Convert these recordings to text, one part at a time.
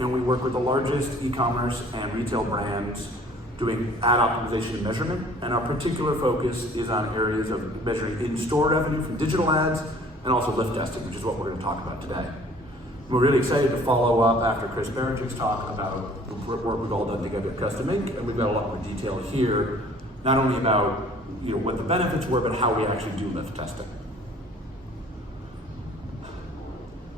and we work with the largest e-commerce and retail brands doing ad optimization and measurement, and our particular focus is on areas of measuring in-store revenue from digital ads and also lift testing, which is what we're going to talk about today. We're really excited to follow up after Chris Barrich's talk about the work we've all done together at Custom Ink, and we've got a lot more detail here, not only about what the benefits were, but how we actually do lift testing.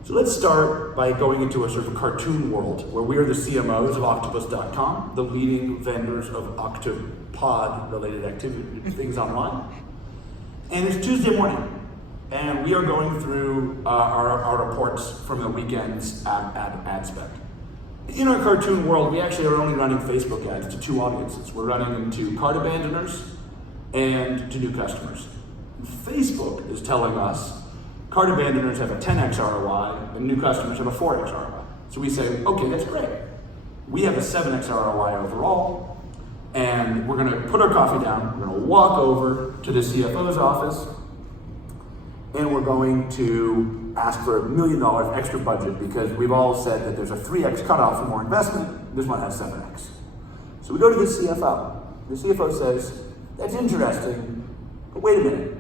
So let's start by going into a sort of a cartoon world where we are the CMOs of Octopus.com, the leading vendors of octopod-related activity things online. And it's Tuesday morning, and we are going through our reports from the weekend's ad spend. In our cartoon world, we actually are only running Facebook ads to two audiences. We're running them to cart abandoners and to new customers. Facebook is telling us cart abandoners have a 10x ROI and new customers have a 4x ROI. So we say, okay, that's great. We have a 7x ROI overall, and we're gonna put our coffee down, we're gonna walk over to the CFO's office, and we're going to ask for $1 million extra budget because we've all said that there's a 3x cutoff for more investment. This one has 7x. So we go to the CFO. The CFO says, that's interesting, but wait a minute.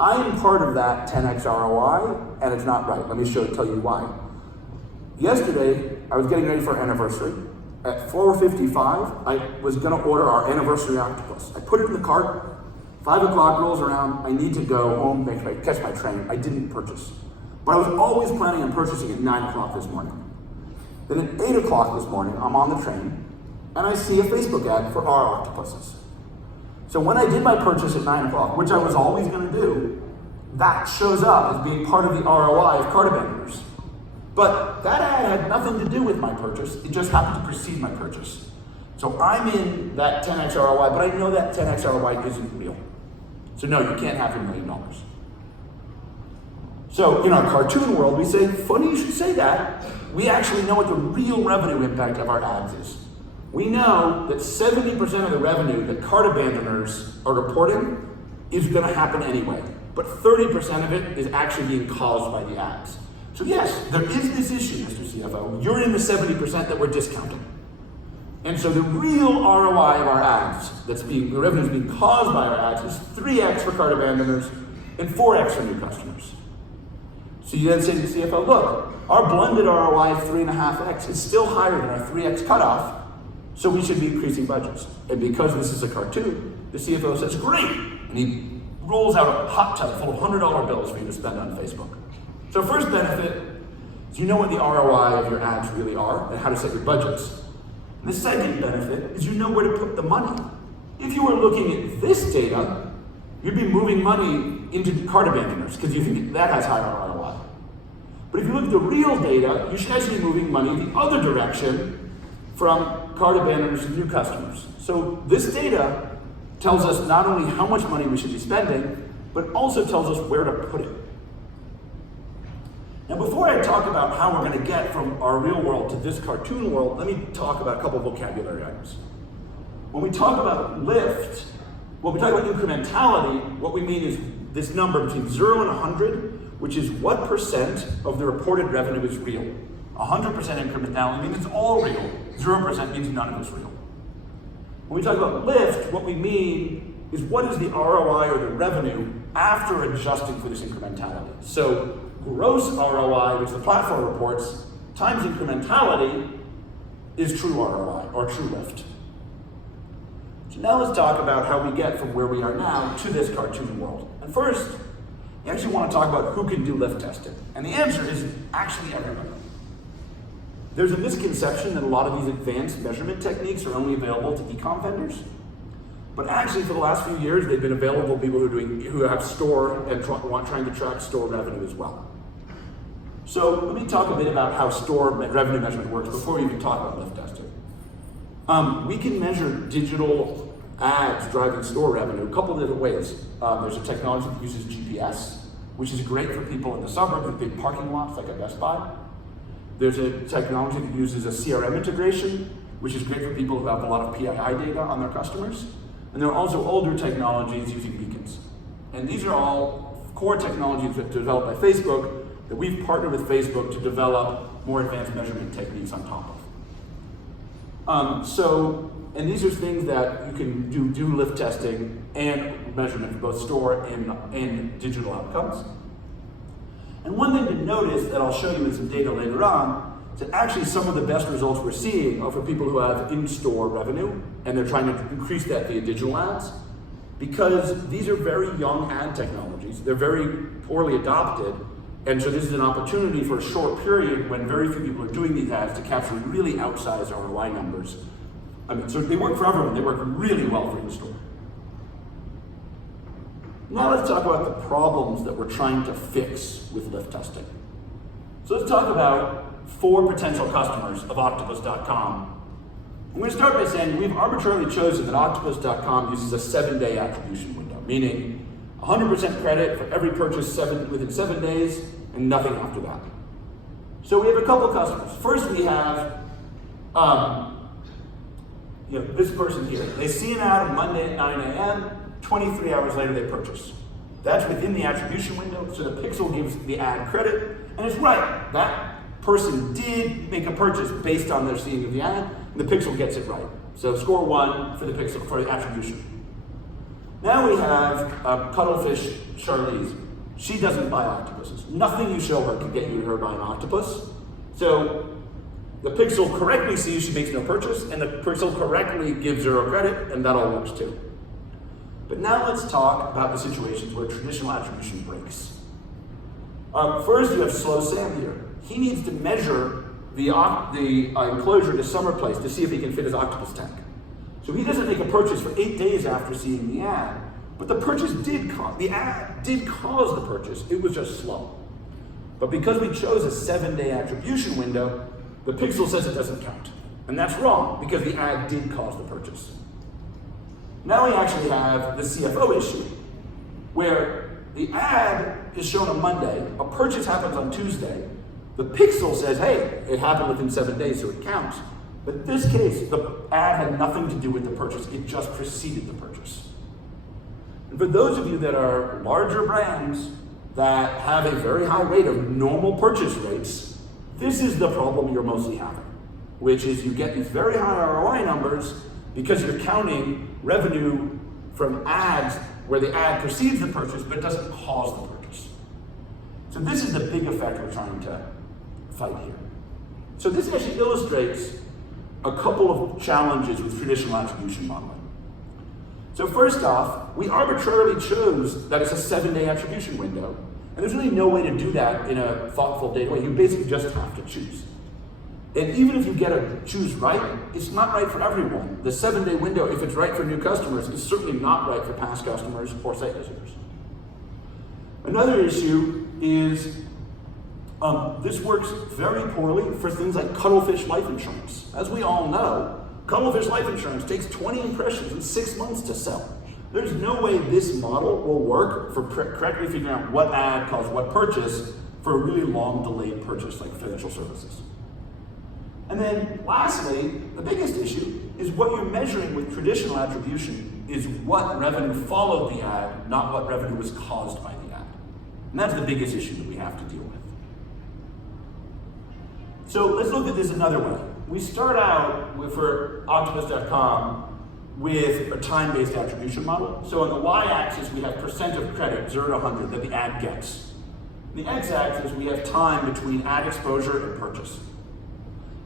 I am part of that 10x ROI, and it's not right. Let me tell you why. Yesterday, I was getting ready for our anniversary. At 4:55, I was gonna order our anniversary octopus. I put it in the cart. 5 o'clock rolls around. I need to go home, catch my train. I didn't purchase. But I was always planning on purchasing at 9 o'clock this morning. Then at 8 o'clock this morning, I'm on the train, and I see a Facebook ad for our octopuses. So when I did my purchase at 9 o'clock, which I was always gonna do, that shows up as being part of the ROI of cart abandoners. But that ad had nothing to do with my purchase, it just happened to precede my purchase. So I'm in that 10x ROI, but I know that 10x ROI isn't real. So no, you can't have $1 million. So in our cartoon world, we say, funny you should say that. We actually know what the real revenue impact of our ads is. We know that 70% of the revenue that cart abandoners are reporting is gonna happen anyway, but 30% of it is actually being caused by the ads. So yes, there is this issue, Mr. CFO. You're in the 70% that we're discounting. And so the real ROI of our ads, the revenue is being caused by our ads, is 3x for cart abandoners and 4x for new customers. So you then say to the CFO, look, our blended ROI of 3.5x is still higher than our 3x cutoff, so we should be increasing budgets. And because this is a cartoon, the CFO says, great, and he rolls out a hot tub full of $100 bills for you to spend on Facebook. So first benefit is you know what the ROI of your ads really are and how to set your budgets. And the second benefit is you know where to put the money. If you were looking at this data, you'd be moving money into cart abandoners because you think that has higher ROI. But if you look at the real data, you should actually be moving money the other direction from cart abandoners to new customers. So this data tells us not only how much money we should be spending, but also tells us where to put it. Now before I talk about how we're gonna get from our real world to this cartoon world, let me talk about a couple of vocabulary items. When we talk about lift, when we talk about incrementality, what we mean is this number between 0 and 100, which is what percent of the reported revenue is real. 100% incrementality means it's all real. 0% means none of it's real. When we talk about lift, what we mean is what is the ROI or the revenue after adjusting for this incrementality. So gross ROI, which the platform reports, times incrementality is true ROI or true lift. So now let's talk about how we get from where we are now to this cartoon world. And first, you actually want to talk about who can do lift testing. And the answer is actually everybody. There's a misconception that a lot of these advanced measurement techniques are only available to e-com vendors. But actually, for the last few years, they've been available to people who have store and trying to track store revenue as well. So let me talk a bit about how store revenue measurement works before we even talk about lift testing. We can measure digital ads driving store revenue a couple of different ways. There's a technology that uses GPS, which is great for people in the suburbs with big parking lots like a Best Buy. There's a technology that uses a CRM integration, which is great for people who have a lot of PII data on their customers. And there are also older technologies using beacons. And these are all core technologies that are developed by Facebook that we've partnered with Facebook to develop more advanced measurement techniques on top of. And these are things that you can do lift testing and measurement for both store and digital outcomes. And one thing to notice that I'll show you in some data later on is that actually some of the best results we're seeing are for people who have in-store revenue and they're trying to increase that via digital ads, because these are very young ad technologies. They're very poorly adopted, and so this is an opportunity for a short period when very few people are doing these ads to capture really outsized ROI numbers. I mean, so they work for everyone. They work really well for in-store. Now let's talk about the problems that we're trying to fix with lift testing. So let's talk about 4 potential customers of octopus.com. I'm going to start by saying we've arbitrarily chosen that octopus.com uses a 7-day attribution window, meaning 100% credit for every purchase within 7 days and nothing after that. So we have a couple customers. First we have this person here. They see an ad on Monday at 9 a.m., 23 hours later they purchase. That's within the attribution window, so the pixel gives the ad credit, and it's right. That person did make a purchase based on their seeing of the ad, and the pixel gets it right. So score 1 for the pixel, for the attribution. Now we have Cuttlefish Charlize. She doesn't buy octopuses. Nothing you show her can get you her buy an octopus. So the pixel correctly sees she makes no purchase, and the pixel correctly gives 0 credit, and that all works too. But now let's talk about the situations where traditional attribution breaks. First, you have Slow Sam here. He needs to measure the enclosure to Summer Place to see if he can fit his octopus tank. So he doesn't make a purchase for 8 days after seeing the ad, but the ad did cause the purchase. It was just slow. But because we chose a 7-day attribution window, the pixel says it doesn't count. And that's wrong, because the ad did cause the purchase. Now we actually have the CFO issue, where the ad is shown on Monday, a purchase happens on Tuesday, the pixel says, hey, it happened within 7 days, so it counts. But in this case, the ad had nothing to do with the purchase, it just preceded the purchase. And for those of you that are larger brands that have a very high rate of normal purchase rates, this is the problem you're mostly having, which is you get these very high ROI numbers because you're counting revenue from ads where the ad precedes the purchase but it doesn't cause the purchase. So this is the big effect we're trying to fight here. So this actually illustrates a couple of challenges with traditional attribution modeling. So first off, we arbitrarily chose that it's a 7-day attribution window, and there's really no way to do that in a thoughtful data way. You basically just have to choose. And even if you get to choose right, it's not right for everyone. The 7-day window, if it's right for new customers, is certainly not right for past customers or site visitors. Another issue is this works very poorly for things like Cuttlefish life insurance. As we all know, Cuttlefish life insurance takes 20 impressions and 6 months to sell. There's no way this model will work for correctly figuring out what ad caused what purchase for a really long delayed purchase like financial services. And then lastly, the biggest issue is what you're measuring with traditional attribution is what revenue followed the ad, not what revenue was caused by the ad. And that's the biggest issue that we have to deal with. So let's look at this another way. We start out for octopus.com with a time-based attribution model. So on the y-axis, we have percent of credit, 0 to 100, that the ad gets. On the x-axis, we have time between ad exposure and purchase.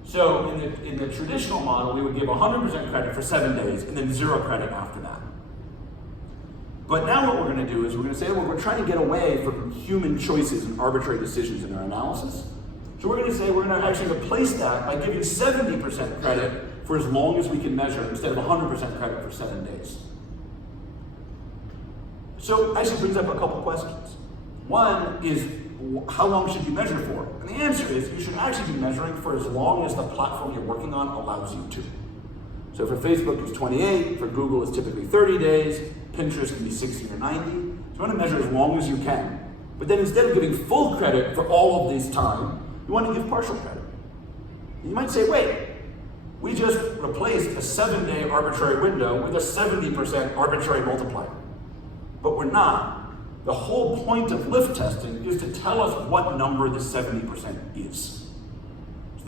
So in the traditional model, we would give 100% credit for 7 days and then 0 credit after that. But now what we're going to do is we're going to say, well, we're trying to get away from human choices and arbitrary decisions in our analysis. So we're going to say we're going to actually replace that by giving 70% credit for as long as we can measure instead of 100% credit for 7 days. So actually brings up a couple questions. One is, how long should you measure for? And the answer is you should actually be measuring for as long as the platform you're working on allows you to. So for Facebook it's 28, for Google it's typically 30 days, Pinterest can be 60 or 90. So you want to measure as long as you can. But then instead of giving full credit for all of this time, you want to give partial credit. And you might say, wait, we just replaced a 7-day arbitrary window with a 70% arbitrary multiplier. But we're not. The whole point of lift testing is to tell us what number the 70% is.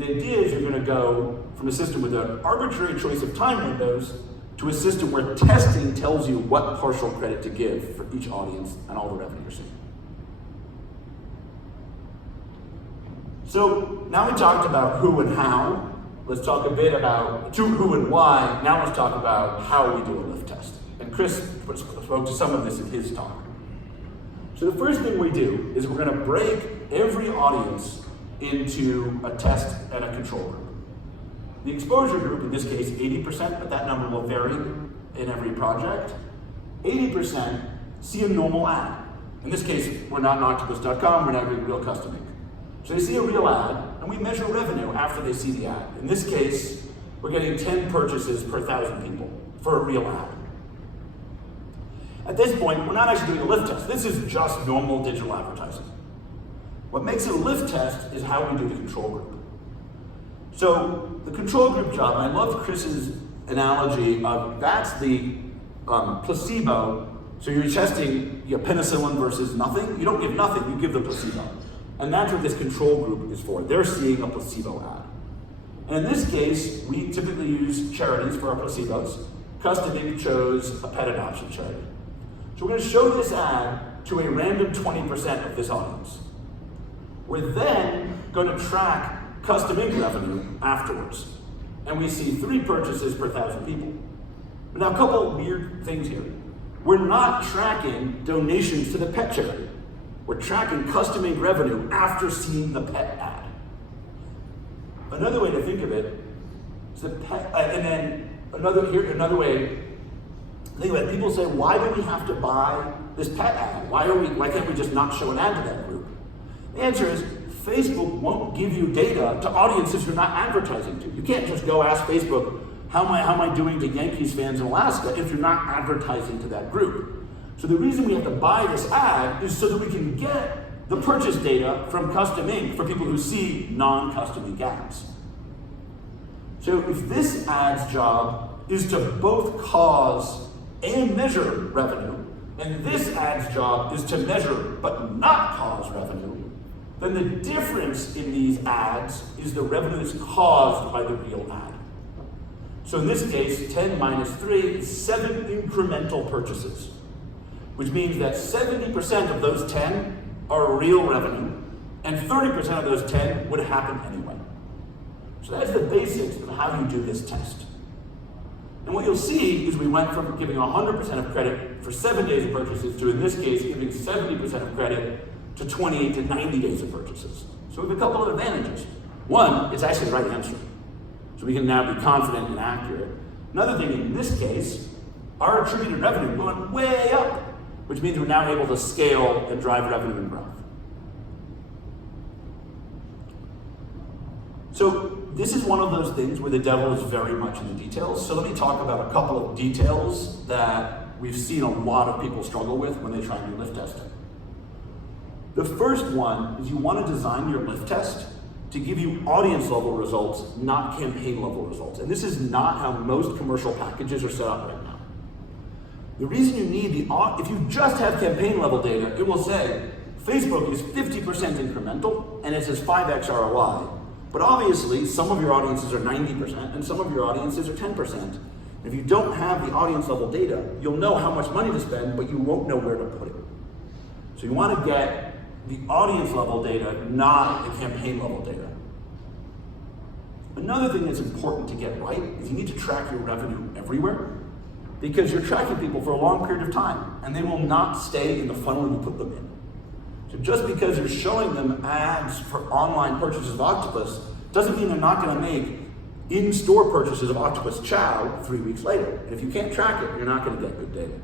The idea is you're going to go from a system with an arbitrary choice of time windows to a system where testing tells you what partial credit to give for each audience and all the revenue you're seeing. So now we talked about who and how. Let's talk a bit about who and why. Now let's talk about how we do a lift test. And Chris spoke to some of this in his talk. So the first thing we do is we're going to break every audience into a test and a control group. The exposure group, in this case 80%, but that number will vary in every project. 80% see a normal ad. In this case, we're not in octopus.com, we're not doing real custom ink. So they see a real ad, and we measure revenue after they see the ad. In this case, we're getting 10 purchases per 1,000 people for a real ad. At this point, we're not actually doing a lift test. This is just normal digital advertising. What makes it a lift test is how we do the control group. So the control group job, and I love Chris's analogy of that's the placebo. So you're testing your penicillin versus nothing. You don't give nothing, you give the placebo. And that's what this control group is for. They're seeing a placebo ad. And in this case, we typically use charities for our placebos. Custom Ink chose a pet adoption charity. So we're going to show this ad to a random 20% of this audience. We're then going to track Custom Ink revenue afterwards. And we see 3 purchases per 1,000 people. But now a couple of weird things here. We're not tracking donations to the pet charity. We're tracking Custom Ink revenue after seeing the pet ad. Another way to think of it is the pet, and then another way to think of it, people say, why do we have to buy this pet ad? Why can't we just not show an ad to that group? The answer is, Facebook won't give you data to audiences you're not advertising to. You can't just go ask Facebook, how am I doing to Yankees fans in Alaska if you're not advertising to that group? So the reason we have to buy this ad is so that we can get the purchase data from Custom Ink for people who see non-Custom Ink ads. So if this ad's job is to both cause and measure revenue, and this ad's job is to measure but not cause revenue, then the difference in these ads is the revenue that's caused by the real ad. So in this case, 10 minus 3 is 7 incremental purchases, which means that 70% of those 10 are real revenue, and 30% of those 10 would happen anyway. So that's the basics of how you do this test. And what you'll see is we went from giving 100% of credit for 7 days of purchases to, in this case, giving 70% of credit to 28 to 90 days of purchases. So we have a couple of advantages. One, it's actually the right answer. So we can now be confident and accurate. Another thing, in this case, our attributed revenue went way up, which means we're now able to scale and drive revenue and growth. So this is one of those things where the devil is very much in the details. So let me talk about a couple of details that we've seen a lot of people struggle with when they try and do lift testing. The first one is you want to design your lift test to give you audience level results, not campaign level results. And this is not how most commercial packages are set up right now. The reason you need if you just have campaign level data, it will say Facebook is 50% incremental and it says 5x ROI. But obviously, some of your audiences are 90% and some of your audiences are 10%. If you don't have the audience level data, you'll know how much money to spend, but you won't know where to put it. So you want to get the audience level data, not the campaign level data. Another thing that's important to get right is you need to track your revenue everywhere, because you're tracking people for a long period of time and they will not stay in the funnel you put them in. So just because you're showing them ads for online purchases of Octopus doesn't mean they're not going to make in-store purchases of Octopus Chow 3 weeks later. And if you can't track it, you're not going to get good data.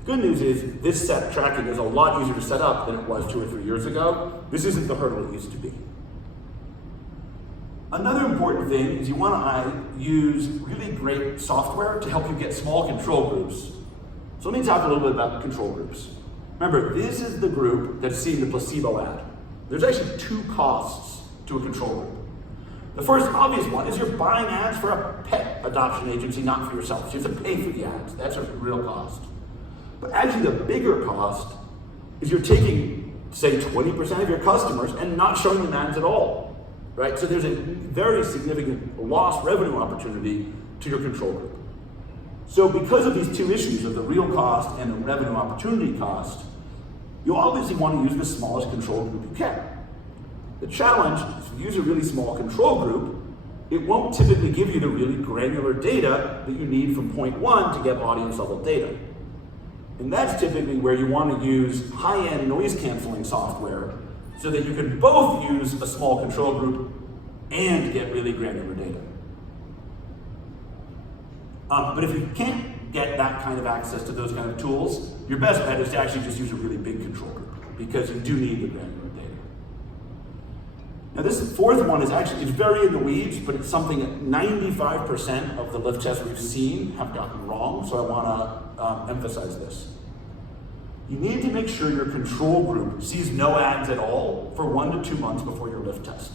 The good news is this set tracking is a lot easier to set up than it was 2 or 3 years ago. This isn't the hurdle it used to be. Another important thing is you want to use really great software to help you get small control groups. So let me talk a little bit about control groups. Remember, this is the group that's seeing the placebo ad. There's actually 2 costs to a control group. The first obvious one is you're buying ads for a pet adoption agency, not for yourself. So you have to pay for the ads. That's a real cost. But actually the bigger cost is you're taking, say, 20% of your customers and not showing them ads at all. right? So there's a very significant lost revenue opportunity to your control group. So because of these two issues of the real cost and the revenue opportunity cost, you obviously want to use the smallest control group you can. The challenge is if you use a really small control group, it won't typically give you the really granular data that you need from point one to get audience level data. And that's typically where you want to use high-end noise canceling software so that you can both use a small control group and get really granular data. But if you can't get that kind of access to those kind of tools, your best bet is to actually just use a really big control group because you do need the granular data. Now this fourth one is actually, it's very in the weeds, but it's something that 95% of the lift tests we've seen have gotten wrong, so I want to emphasize this. You need to make sure your control group sees no ads at all for 1 to 2 months before your lift test.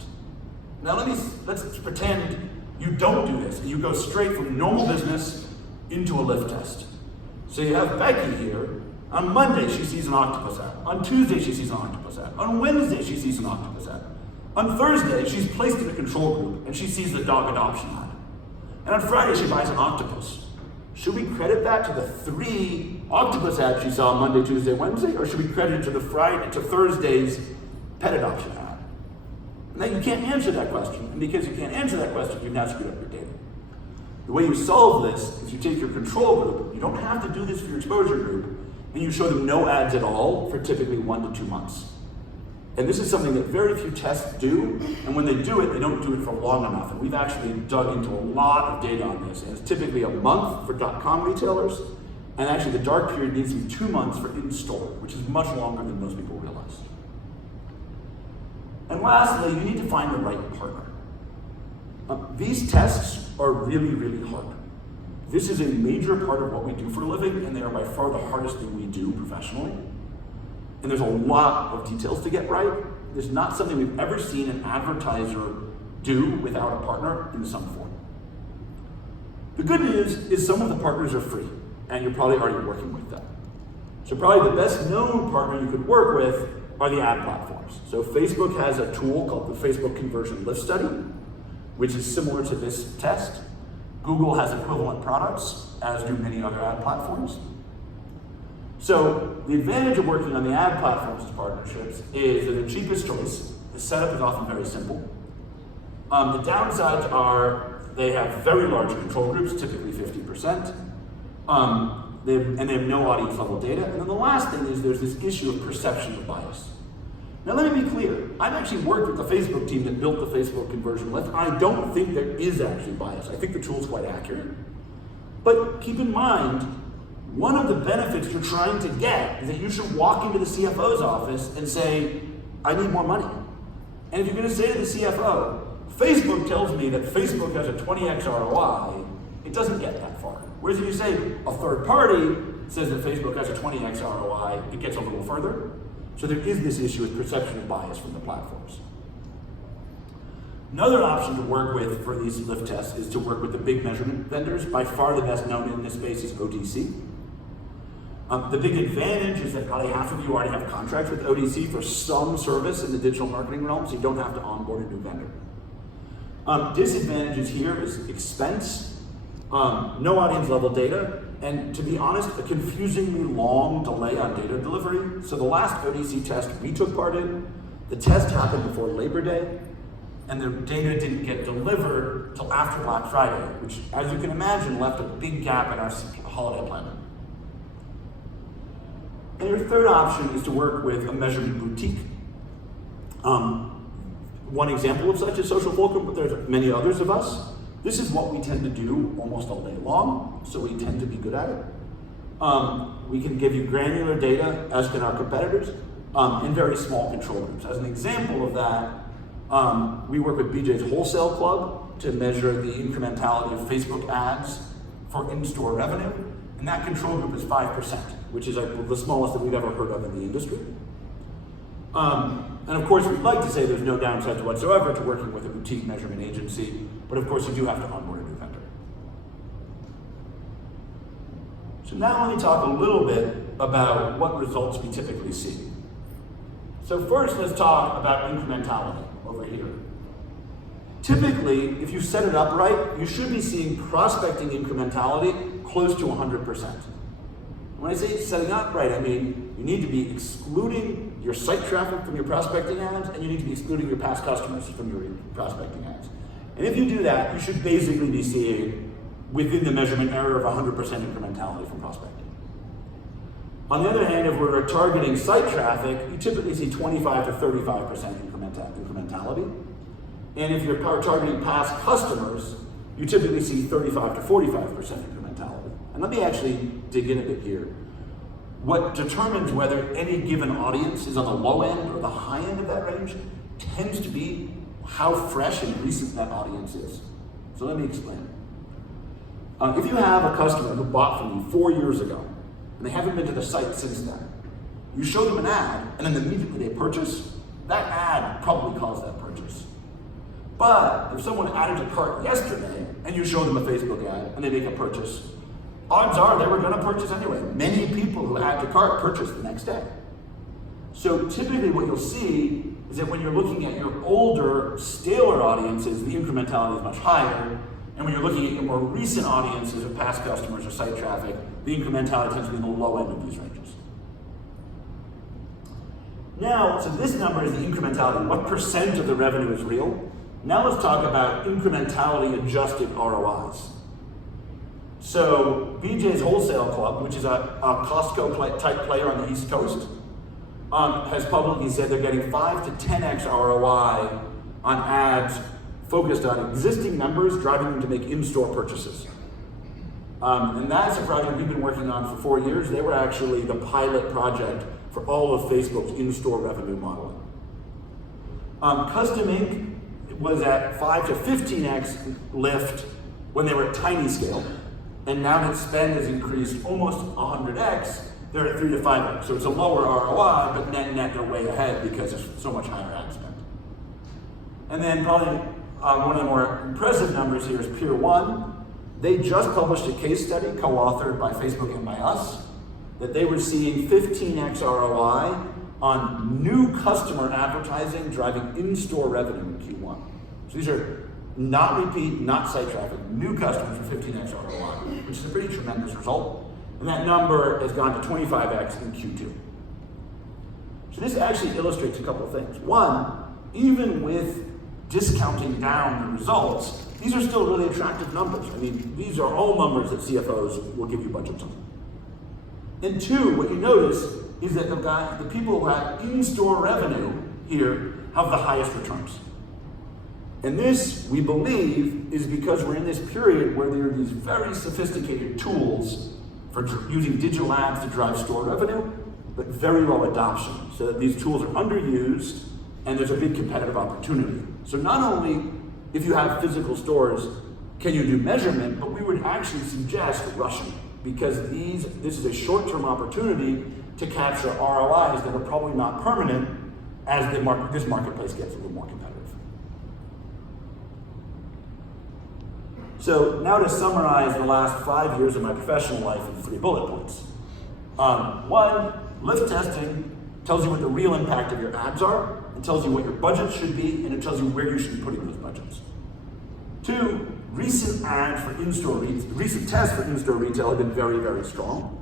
Now let's pretend you don't do this, and you go straight from normal business into a lift test. So you have Becky here. On Monday, she sees an octopus ad. On Tuesday, she sees an octopus ad. On Wednesday, she sees an octopus ad. On Thursday, she's placed in a control group, and she sees the dog adoption ad. And on Friday, she buys an octopus. Should we credit that to the 3 octopus ads she saw on Monday, Tuesday, Wednesday, or should we credit it to Thursday's pet adoption ad? Now you can't answer that question, and because you can't answer that question, you've now screwed up your data. The way you solve this is you take your control group, you don't have to do this for your exposure group, and you show them no ads at all for typically 1 to 2 months. And this is something that very few tests do, and when they do it, they don't do it for long enough. And we've actually dug into a lot of data on this, and it's typically a month for .com retailers, and actually the dark period needs to be 2 months for in-store, which is much longer than most people realize. And lastly, you need to find the right partner. These tests are really, really hard. This is a major part of what we do for a living, and they are by far the hardest thing we do professionally. And there's a lot of details to get right. There's not something we've ever seen an advertiser do without a partner in some form. The good news is some of the partners are free, and you're probably already working with them. So probably the best known partner you could work with are the ad platforms. So Facebook has a tool called the Facebook Conversion Lift Study, which is similar to this test. Google has equivalent products, as do many other ad platforms. So the advantage of working on the ad platforms as partnerships is they're the cheapest choice. The setup is often very simple. The downsides are they have very large control groups, typically 50%. They have no audience level data. And then the last thing is there's this issue of perception of bias. Now let me be clear. I've actually worked with the Facebook team that built the Facebook Conversion Lift. I don't think there is actually bias. I think the tool is quite accurate. But keep in mind, one of the benefits you're trying to get is that you should walk into the CFO's office and say, I need more money. And if you're going to say to the CFO, Facebook tells me that Facebook has a 20x ROI, it doesn't get that far. Whereas if you say a third party says that Facebook has a 20x ROI, it gets a little further. So there is this issue with perception of bias from the platforms. Another option to work with for these lift tests is to work with the big measurement vendors. By far the best known in this space is ODC. The big advantage is that probably half of you already have contracts with ODC for some service in the digital marketing realm, so you don't have to onboard a new vendor. Disadvantages here is expense, no audience level data, and to be honest, a confusingly long delay on data delivery. So the last ODC test we took part in, the test happened before Labor Day, and the data didn't get delivered till after Black Friday, which, as you can imagine, left a big gap in our holiday planning. And your third option is to work with a measurement boutique. One example of such is Social Fulcrum, but there's many others of us. This is what we tend to do almost all day long, so we tend to be good at it. We can give you granular data, as can our competitors, in very small control groups. As an example of that, we work with BJ's Wholesale Club to measure the incrementality of Facebook ads for in-store revenue, and that control group is 5%, which is the smallest that we've ever heard of in the industry. And of course, we'd like to say there's no downsides whatsoever to working with a boutique measurement agency, but of course you do have to onboard a new vendor. So now let me talk a little bit about what results we typically see. So first, let's talk about incrementality over here. Typically, if you set it up right, you should be seeing prospecting incrementality close to 100%. When I say setting up right, I mean you need to be excluding your site traffic from your prospecting ads, and you need to be excluding your past customers from your prospecting ads. And if you do that, you should basically be seeing within the measurement error of 100% incrementality from prospecting. On the other hand, if we're targeting site traffic, you typically see 25 to 35% incrementality. And if you're targeting past customers, you typically see 35 to 45% incrementality. And let me actually dig in a bit here. What determines whether any given audience is on the low end or the high end of that range tends to be how fresh and recent that audience is. So let me explain. If you have a customer who bought from you 4 years ago, and they haven't been to the site since then, you show them an ad, and then immediately they purchase, that ad probably caused that purchase. But if someone added to cart yesterday, and you show them a Facebook ad, and they make a purchase, odds are they were going to purchase anyway. Many people who add to cart purchase the next day. So typically what you'll see is that when you're looking at your older, staler audiences, the incrementality is much higher. And when you're looking at your more recent audiences of past customers or site traffic, the incrementality tends to be in the low end of these ranges. Now, so this number is the incrementality. What percent of the revenue is real? Now let's talk about incrementality adjusted ROIs. So BJ's Wholesale Club, which is a Costco type player on the East Coast, has publicly said they're getting 5 to 10x ROI on ads focused on existing members, driving them to make in-store purchases. And that's a project we've been working on for 4 years. They were actually the pilot project for all of Facebook's in-store revenue modeling. Custom Ink was at 5 to 15x lift when they were at tiny scale. And now that spend has increased almost 100x, they're at 3 to 5x. So it's a lower ROI, but net they're way ahead because there's so much higher ad spend. And then probably one of the more impressive numbers here is Peer 1. They just published a case study co-authored by Facebook and by us that they were seeing 15x ROI on new customer advertising driving in-store revenue in Q1. So these are not repeat, not site traffic, new customers for 15x ROI, which is a pretty tremendous result. And that number has gone to 25x in Q2. So this actually illustrates a couple of things. One, even with discounting down the results, these are still really attractive numbers. I mean, these are all numbers that CFOs will give you budgets on. And two, what you notice is that the people who have in-store revenue here have the highest returns. And this, we believe, is because we're in this period where there are these very sophisticated tools for using digital ads to drive store revenue, but very low adoption, so that these tools are underused and there's a big competitive opportunity. So not only if you have physical stores can you do measurement, but we would actually suggest rushing, because this is a short-term opportunity to capture ROIs that are probably not permanent as this marketplace gets a little more competitive. So now to summarize the last 5 years of my professional life in 3 bullet points. One, lift testing tells you what the real impact of your ads are. It tells you what your budget should be, and it tells you where you should be putting those budgets. 2, recent tests for in-store retail have been very, very strong.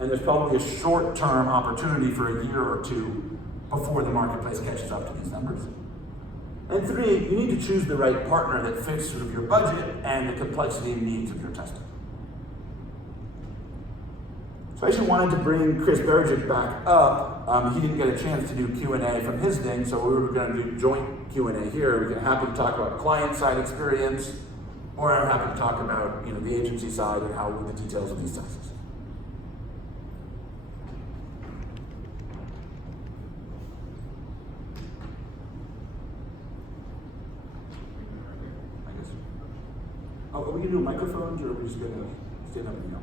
And there's probably a short-term opportunity for a year or 2 before the marketplace catches up to these numbers. And 3, you need to choose the right partner that fits sort of your budget and the complexity and needs of your testing. So I actually wanted to bring Chris Berejik back up. He didn't get a chance to do Q&A from his thing, so we were going to do joint Q&A here. We're happy to talk about client-side experience, or I'm happy to talk about the agency side and how the details of these tests. Are we going to do microphones, or are we just going to stand up and yell?